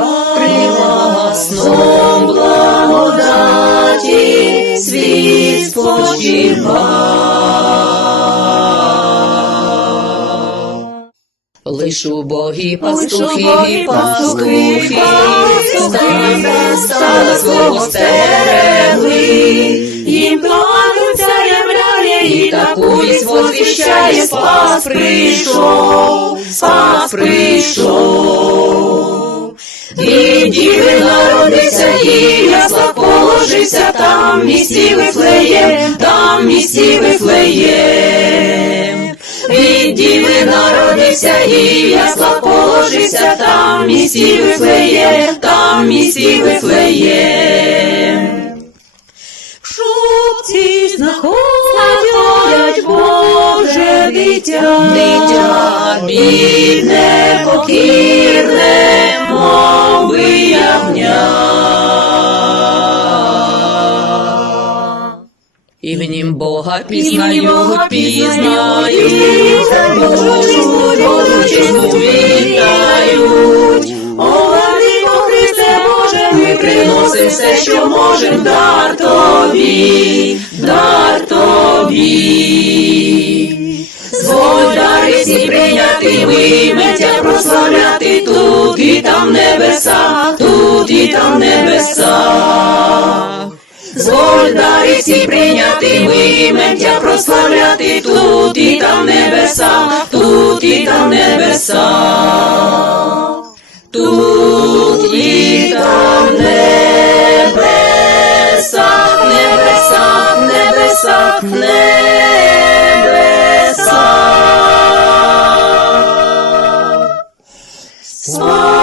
вкрива сном світ спочива. Лиш убогі пастухи, пастухи, пастухи, стали свого стерегли, Їм і таку вість возвіщає, спас прийшов, спас прийшов. Діви народився, і ясла положився, там місті Вифлеєм, там місті Вифлеєм. Від діви народився, і ясла положився, там місті Вифлеєм, там місті Вифлеєм. в шубці знаходять Боже дитя. Дитя бідне, покірне, І в нім Бога пізнають, пізнають, Божу чесну вітають. О, владико Христе Боже, ми приносимо все, що можем, дар тобі, дар тобі. Зволь дари всі прийняти, вимеття прославляти тут і там в небесах, тут і там в небесах. Зволь дари всі прийняти, вимеття прославляти тут і там в небесах, тут і там в небесах. Тут і там в небесах, небесах, небесах, небесах. Слава